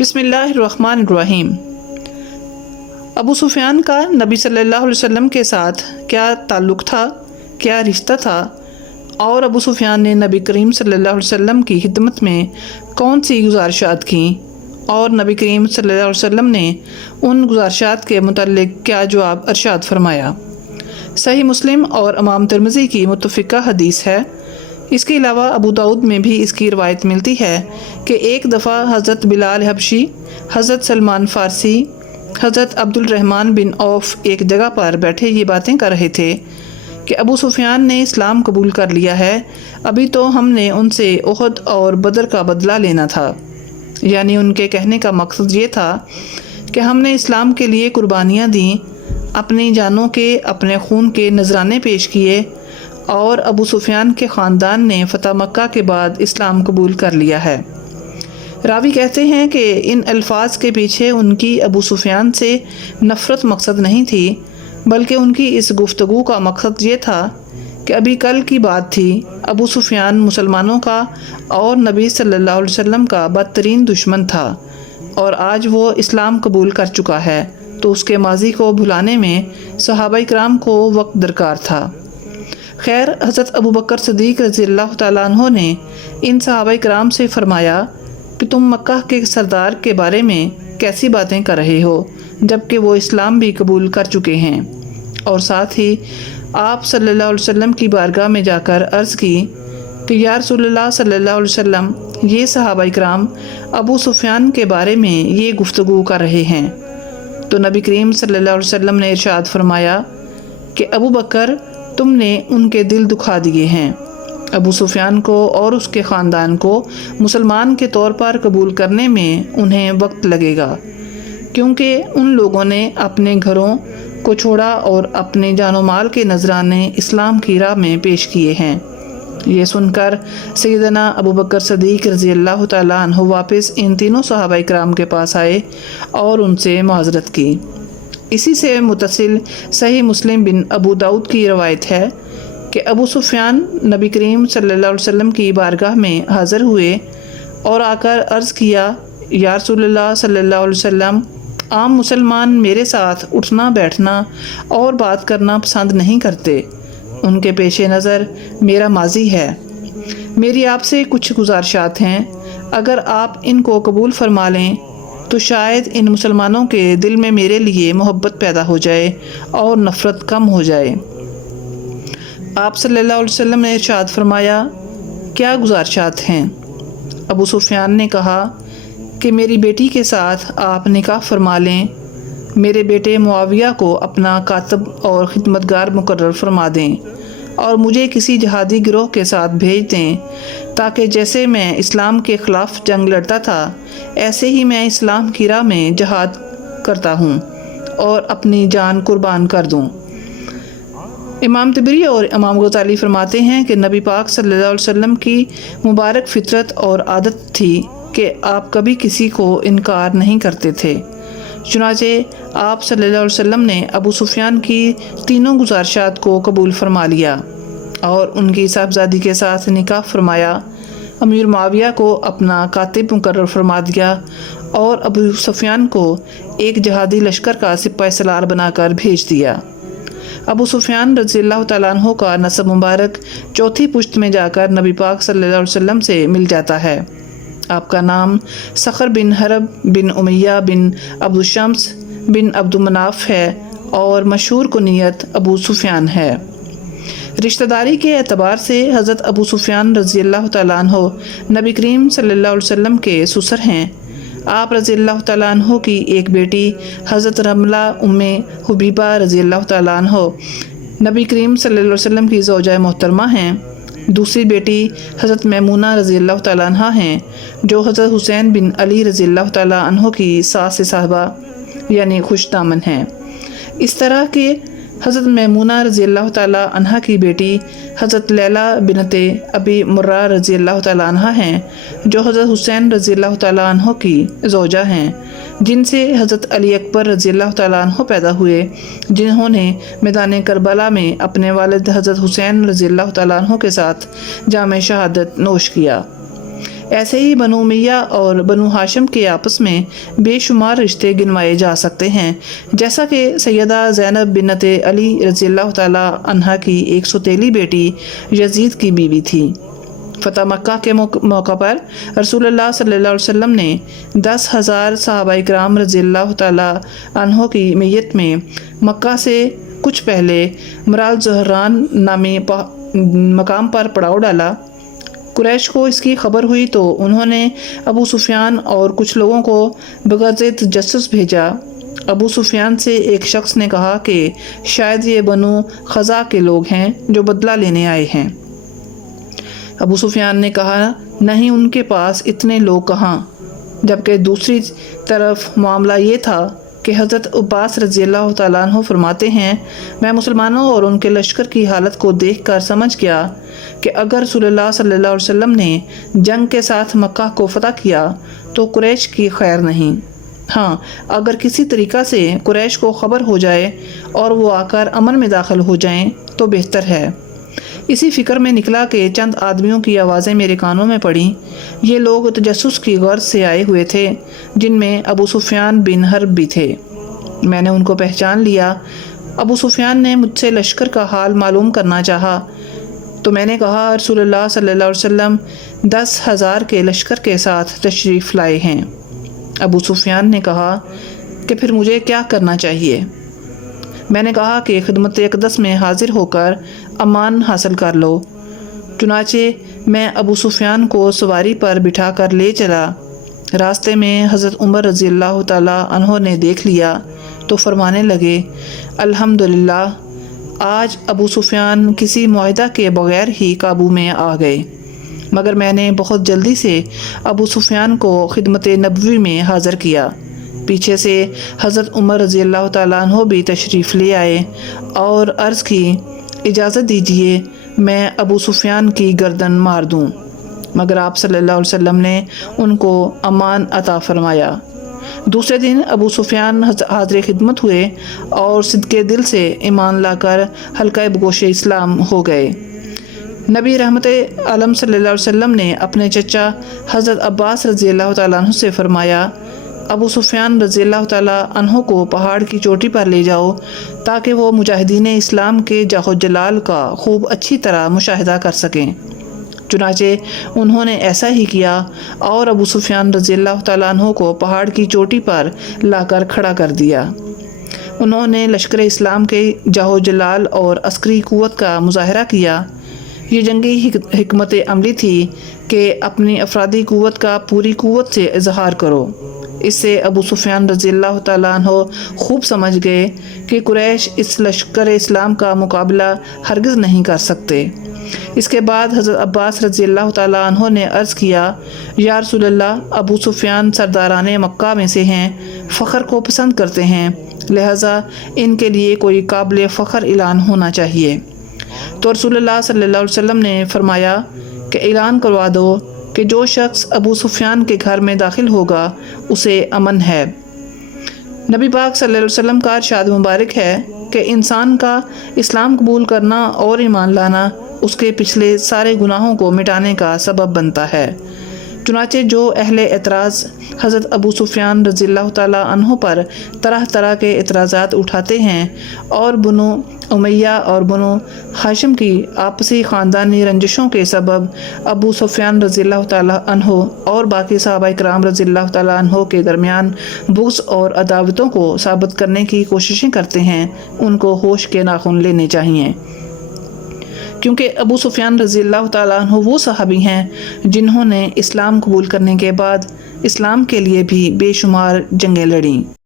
بسم اللہ الرحمن الرحیم۔ ابو سفیان کا نبی صلی اللہ علیہ وسلم کے ساتھ کیا تعلق تھا، کیا رشتہ تھا، اور ابو سفیان نے نبی کریم صلی اللہ علیہ وسلم کی خدمت میں کون سی گزارشات کیں، اور نبی کریم صلی اللہ علیہ وسلم نے ان گزارشات کے متعلق کیا جواب ارشاد فرمایا۔ صحیح مسلم اور امام ترمذی کی متفقہ حدیث ہے۔ اس کے علاوہ ابو داؤد میں بھی اس کی روایت ملتی ہے کہ ایک دفعہ حضرت بلال حبشی، حضرت سلمان فارسی، حضرت عبد الرحمن بن عوف ایک جگہ پر بیٹھے یہ باتیں کر رہے تھے کہ ابو سفیان نے اسلام قبول کر لیا ہے، ابھی تو ہم نے ان سے احد اور بدر کا بدلہ لینا تھا۔ یعنی ان کے کہنے کا مقصد یہ تھا کہ ہم نے اسلام کے لیے قربانیاں دیں، اپنی جانوں کے، اپنے خون کے نذرانے پیش کیے، اور ابو سفیان کے خاندان نے فتح مکہ کے بعد اسلام قبول کر لیا ہے۔ راوی کہتے ہیں کہ ان الفاظ کے پیچھے ان کی ابو سفیان سے نفرت مقصد نہیں تھی، بلکہ ان کی اس گفتگو کا مقصد یہ تھا کہ ابھی کل کی بات تھی، ابو سفیان مسلمانوں کا اور نبی صلی اللہ علیہ وسلم کا بدترین دشمن تھا، اور آج وہ اسلام قبول کر چکا ہے، تو اس کے ماضی کو بھلانے میں صحابہ کرام کو وقت درکار تھا۔ خیر، حضرت ابو بکر صدیق رضی اللہ تعالیٰ عنہ نے ان صحابہ کرام سے فرمایا کہ تم مکہ کے سردار کے بارے میں کیسی باتیں کر رہے ہو، جبکہ وہ اسلام بھی قبول کر چکے ہیں، اور ساتھ ہی آپ صلی اللہ علیہ وسلم کی بارگاہ میں جا کر عرض کی کہ یا رسول اللہ صلی اللہ علیہ وسلم، یہ صحابہ کرام ابو سفیان کے بارے میں یہ گفتگو کر رہے ہیں۔ تو نبی کریم صلی اللہ علیہ وسلم نے ارشاد فرمایا کہ ابو بکر، تم نے ان کے دل دکھا دیے ہیں۔ ابو سفیان کو اور اس کے خاندان کو مسلمان کے طور پر قبول کرنے میں انہیں وقت لگے گا، کیونکہ ان لوگوں نے اپنے گھروں کو چھوڑا اور اپنے جان و مال کے نذرانے اسلام کی راہ میں پیش کیے ہیں۔ یہ سن کر سیدنا ابو بکر صدیق رضی اللہ تعالیٰ عنہ واپس ان تینوں صحابہ کرام کے پاس آئے اور ان سے معذرت کی۔ اسی سے متصل صحیح مسلم بن ابو داؤد کی روایت ہے کہ ابو سفیان نبی کریم صلی اللہ علیہ وسلم کی بارگاہ میں حاضر ہوئے اور آ کر عرض کیا، یا رسول اللہ صلی اللہ علیہ وسلم، عام مسلمان میرے ساتھ اٹھنا بیٹھنا اور بات کرنا پسند نہیں کرتے، ان کے پیش نظر میرا ماضی ہے، میری آپ سے کچھ گزارشات ہیں، اگر آپ ان کو قبول فرما لیں تو شاید ان مسلمانوں کے دل میں میرے لیے محبت پیدا ہو جائے اور نفرت کم ہو جائے۔ آپ صلی اللہ علیہ وسلم نے ارشاد فرمایا، کیا گزارشات ہیں؟ ابو سفیان نے کہا کہ میری بیٹی کے ساتھ آپ نکاح فرما لیں، میرے بیٹے معاویہ کو اپنا کاتب اور خدمتگار مقرر فرما دیں، اور مجھے کسی جہادی گروہ کے ساتھ بھیج دیں، تاکہ جیسے میں اسلام کے خلاف جنگ لڑتا تھا، ایسے ہی میں اسلام کی راہ میں جہاد کرتا ہوں اور اپنی جان قربان کر دوں۔ امام طبری اور امام غزالی فرماتے ہیں کہ نبی پاک صلی اللہ علیہ وسلم کی مبارک فطرت اور عادت تھی کہ آپ کبھی کسی کو انکار نہیں کرتے تھے۔ چنانچہ آپ صلی اللہ علیہ وسلم نے ابو سفیان کی تینوں گزارشات کو قبول فرما لیا اور ان کی صاحبزادی کے ساتھ نکاح فرمایا، امیر معاویہ کو اپنا کاتب مقرر فرما دیا، اور ابو سفیان کو ایک جہادی لشکر کا سپاہی سالار بنا کر بھیج دیا۔ ابو سفیان رضی اللہ تعالیٰ عنہ کا نسب مبارک چوتھی پشت میں جا کر نبی پاک صلی اللہ علیہ وسلم سے مل جاتا ہے۔ آپ کا نام صخر بن حرب بن امیہ بن عبد الشمس بن عبد مناف ہے، اور مشہور کنیت ابو سفیان ہے۔ رشتہ داری کے اعتبار سے حضرت ابو سفیان رضی اللہ تعالیٰ عنہ نبی کریم صلی اللہ علیہ وسلم کے سسر ہیں۔ آپ رضی اللہ تعالیٰ عنہ کی ایک بیٹی حضرت رملہ ام حبیبہ رضی اللہ تعالیٰ عنہ نبی کریم صلی اللہ علیہ وسلم کی زوجہ محترمہ ہیں، دوسری بیٹی حضرت میمونہ رضی اللہ تعالیٰ عنہ ہیں، جو حضرت حسین بن علی رضی اللہ تعالیٰ عنہ کی ساس صاحبہ یعنی خوش دامن ہیں۔ اس طرح کہ حضرت میمونہ رضی اللہ تعالیٰ عنہ کی بیٹی حضرت لیلہ بنت ابی مرہ رضی اللہ تعالیٰ عنہ ہیں، جو حضرت حسین رضی اللہ تعالیٰ عنہ کی زوجہ ہیں، جن سے حضرت علی اکبر رضی اللہ تعالیٰ عنہ پیدا ہوئے، جنہوں نے میدان کربلا میں اپنے والد حضرت حسین رضی اللہ تعالیٰ عنہ کے ساتھ جام شہادت نوش کیا۔ ایسے ہی بنو امیہ اور بنو ہاشم کے آپس میں بے شمار رشتے گنوائے جا سکتے ہیں، جیسا کہ سیدہ زینب بنت علی رضی اللہ تعالی عنہا کی ایک سوتیلی بیٹی یزید کی بیوی تھی۔ فتح مکہ کے موقع پر رسول اللہ صلی اللہ علیہ وسلم نے 10,000 صحابہ کرام رضی اللہ تعالی عنہ کی میت میں مکہ سے کچھ پہلے مرال زہران نامی مقام پر پڑاؤ ڈالا۔ قریش کو اس کی خبر ہوئی تو انہوں نے ابو سفیان اور کچھ لوگوں کو بغرض تجسس بھیجا۔ ابو سفیان سے ایک شخص نے کہا کہ شاید یہ بنو خزاع کے لوگ ہیں جو بدلہ لینے آئے ہیں۔ ابو سفیان نے کہا نہیں، ان کے پاس اتنے لوگ کہاں، جبکہ دوسری طرف معاملہ یہ تھا کہ حضرت عباس رضی اللہ تعالیٰ عنہ فرماتے ہیں میں مسلمانوں اور ان کے لشکر کی حالت کو دیکھ کر سمجھ گیا کہ اگر رسول اللہ صلی اللہ علیہ وسلم نے جنگ کے ساتھ مکہ کو فتح کیا تو قریش کی خیر نہیں، ہاں اگر کسی طریقہ سے قریش کو خبر ہو جائے اور وہ آ کر امن میں داخل ہو جائیں تو بہتر ہے۔ اسی فکر میں نکلا کہ چند آدمیوں کی آوازیں میرے کانوں میں پڑیں۔ یہ لوگ تجسس کی غرض سے آئے ہوئے تھے، جن میں ابو سفیان بن حرب بھی تھے۔ میں نے ان کو پہچان لیا۔ ابو سفیان نے مجھ سے لشکر کا حال معلوم کرنا چاہا تو میں نے کہا رسول اللہ صلی اللہ علیہ وسلم 10,000 کے لشکر کے ساتھ تشریف لائے ہیں۔ ابو سفیان نے کہا کہ پھر مجھے کیا کرنا چاہیے؟ میں نے کہا کہ خدمت اقدس میں حاضر ہو کر امان حاصل کر لو۔ چنانچہ میں ابو سفیان کو سواری پر بٹھا کر لے چلا۔ راستے میں حضرت عمر رضی اللہ تعالیٰ عنہ نے دیکھ لیا تو فرمانے لگے الحمدللہ، آج ابو سفیان کسی معاہدہ کے بغیر ہی قابو میں آ گئے۔ مگر میں نے بہت جلدی سے ابو سفیان کو خدمت نبوی میں حاضر کیا۔ پیچھے سے حضرت عمر رضی اللہ تعالیٰ عنہ بھی تشریف لے آئے اور عرض کی اجازت دیجیے میں ابو سفیان کی گردن مار دوں، مگر آپ صلی اللہ علیہ وسلم نے ان کو امان عطا فرمایا۔ دوسرے دن ابو سفیان حاضر خدمت ہوئے اور صدقے دل سے ایمان لا کر حلقہ بگوش اسلام ہو گئے۔ نبی رحمت عالم صلی اللہ علیہ وسلم نے اپنے چچا حضرت عباس رضی اللہ تعالیٰ عنہ سے فرمایا ابو سفیان رضی اللہ تعالیٰ عنہ کو پہاڑ کی چوٹی پر لے جاؤ تاکہ وہ مجاہدین اسلام کے جاہ و جلال کا خوب اچھی طرح مشاہدہ کر سکیں۔ چنانچہ انہوں نے ایسا ہی کیا اور ابو سفیان رضی اللہ تعالیٰ عنہ کو پہاڑ کی چوٹی پر لا کر کھڑا کر دیا۔ انہوں نے لشکر اسلام کے جاہ و جلال اور عسکری قوت کا مظاہرہ کیا۔ یہ جنگی حکمت عملی تھی کہ اپنی افرادی قوت کا پوری قوت سے اظہار کرو۔ اس سے ابو سفیان رضی اللہ تعالیٰ عنہ خوب سمجھ گئے کہ قریش اس لشکر اسلام کا مقابلہ ہرگز نہیں کر سکتے۔ اس کے بعد حضرت عباس رضی اللہ تعالیٰ عنہ نے عرض کیا یا رسول اللہ، ابو سفیان سرداران مکہ میں سے ہیں، فخر کو پسند کرتے ہیں، لہٰذا ان کے لیے کوئی قابل فخر اعلان ہونا چاہیے۔ تو رسول اللہ صلی اللہ علیہ وسلم نے فرمایا کہ اعلان کروا دو کہ جو شخص ابو سفیان کے گھر میں داخل ہوگا اسے امن ہے۔ نبی پاک صلی اللہ علیہ وسلم کا ارشاد مبارک ہے کہ انسان کا اسلام قبول کرنا اور ایمان لانا اس کے پچھلے سارے گناہوں کو مٹانے کا سبب بنتا ہے۔ چنانچہ جو اہل اعتراض حضرت ابو سفیان رضی اللہ تعالیٰ عنہ پر طرح طرح کے اعتراضات اٹھاتے ہیں اور بنو امیہ اور بنو ہاشم کی آپسی خاندانی رنجشوں کے سبب ابو سفیان رضی اللہ تعالیٰ عنہ اور باقی صحابہ کرام رضی اللہ تعالیٰ عنہ کے درمیان بغض اور عداوتوں کو ثابت کرنے کی کوششیں کرتے ہیں، ان کو ہوش کے ناخن لینے چاہیے، کیونکہ ابو سفیان رضی اللہ تعالیٰ عنہ وہ صحابی ہیں جنہوں نے اسلام قبول کرنے کے بعد اسلام کے لیے بھی بے شمار جنگیں لڑیں۔